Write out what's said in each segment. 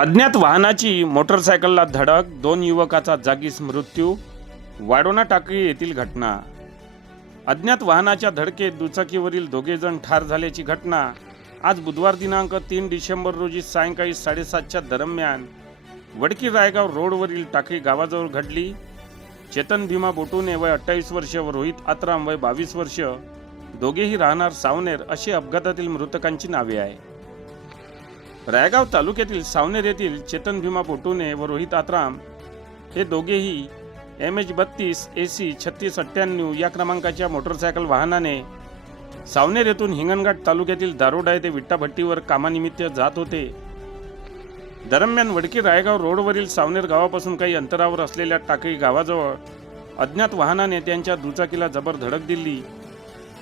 अज्ञात वाहनाची मोटरसायकलला धडक, 2 युवकाचा जागीच मृत्यू. वाडोना टाकळी येथील घटना. अज्ञात वाहनाच्या धडकेत दुचाकीवरील दोघे जण ठार झाल्याची घटना आज बुधवार दिनांक 3 डिसेंबर रोजी सायंकाळी 7:30च्या दरम्यान वडकी रायगाव रोडवरील टाकळी गावाजवळ घडली. चेतन भीमा बोटुने वय 28 वर्ष व रोहित आत्राम वय 22 वर्ष, दोघेही राहणार सावनेर अशी अपघातातील मृतकांची नावे आहे. रायगाव तालुक्यातील सावनेर येथील चेतन भीमा बोटुने व रोहित आत्राम हे दोघेही MH32 AC 3698 या क्रमांकाच्या मोटरसायकल वाहनाने सावनेर येथून हिंगणघाट तालुक्यातील दारोडा येथे विट्टाभट्टीवर कामानिमित्त जात होते. दरम्यान वडकी रायगाव रोडवरील सावनेर गावापासून काही अंतरावर असलेल्या टाकळी गावाजवळ अज्ञात वाहनाने त्यांच्या दुचाकीला जबर धडक दिली.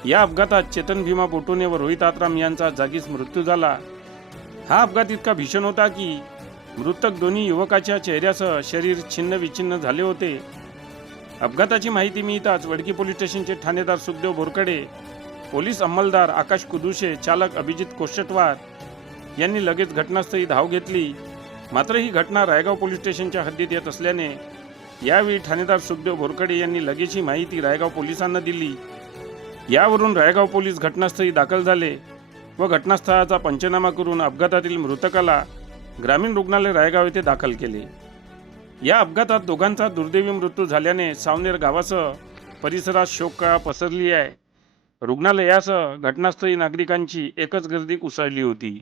या अपघातात चेतन भीमा बोटुने व रोहित आत्राम यांचा जागीच मृत्यू झाला. हा अपघात इतका भीषण होता की मृतक दोन्ही युवकाच्या चेहऱ्यासह शरीर छिन्न विछिन्न झाले होते. अपघाताची माहिती मिळताच वडकी पोलीस स्टेशनचे ठाणेदार सुखदेव बोरकडे, पोलीस अंमलदार आकाश कुदुशे, चालक अभिजित कोष्टवार यांनी लगेच घटनास्थळी धाव घेतली. मात्र ही घटना रायगाव पोलीस स्टेशनच्या हद्दीत येत असल्याने यावेळी ठाणेदार सुखदेव बोरकडे यांनी लगेच ही माहिती रायगाव पोलिसांना दिली. यावरून रायगाव पोलीस घटनास्थळी दाखल झाले व घटनास्थळाचा पंचनामा करून अपघातातील मृतकाला ग्रामीण रुग्णालय रायगाव येथे दाखल केले. या अपघातात दोघांचा दुर्दैवी मृत्यू झाल्याने सावनेर गावासह परिसरात शोककळा पसरली आहे. रुग्णालयासह घटनास्थळी नागरिकांची एकच गर्दी उसळली होती.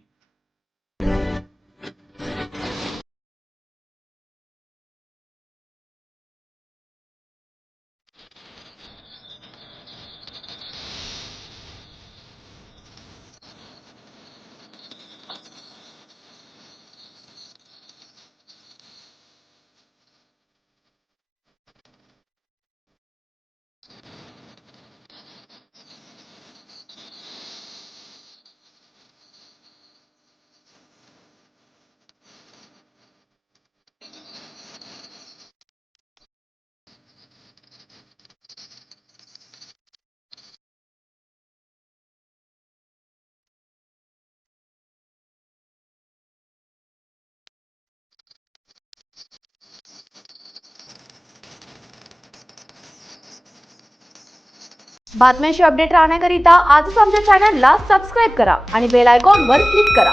बातम्यांशी अपडेट राहण्याकरिता आजच आमच्या चॅनलला सबस्क्राईब करा आणि बेल आयकॉनवर क्लिक करा.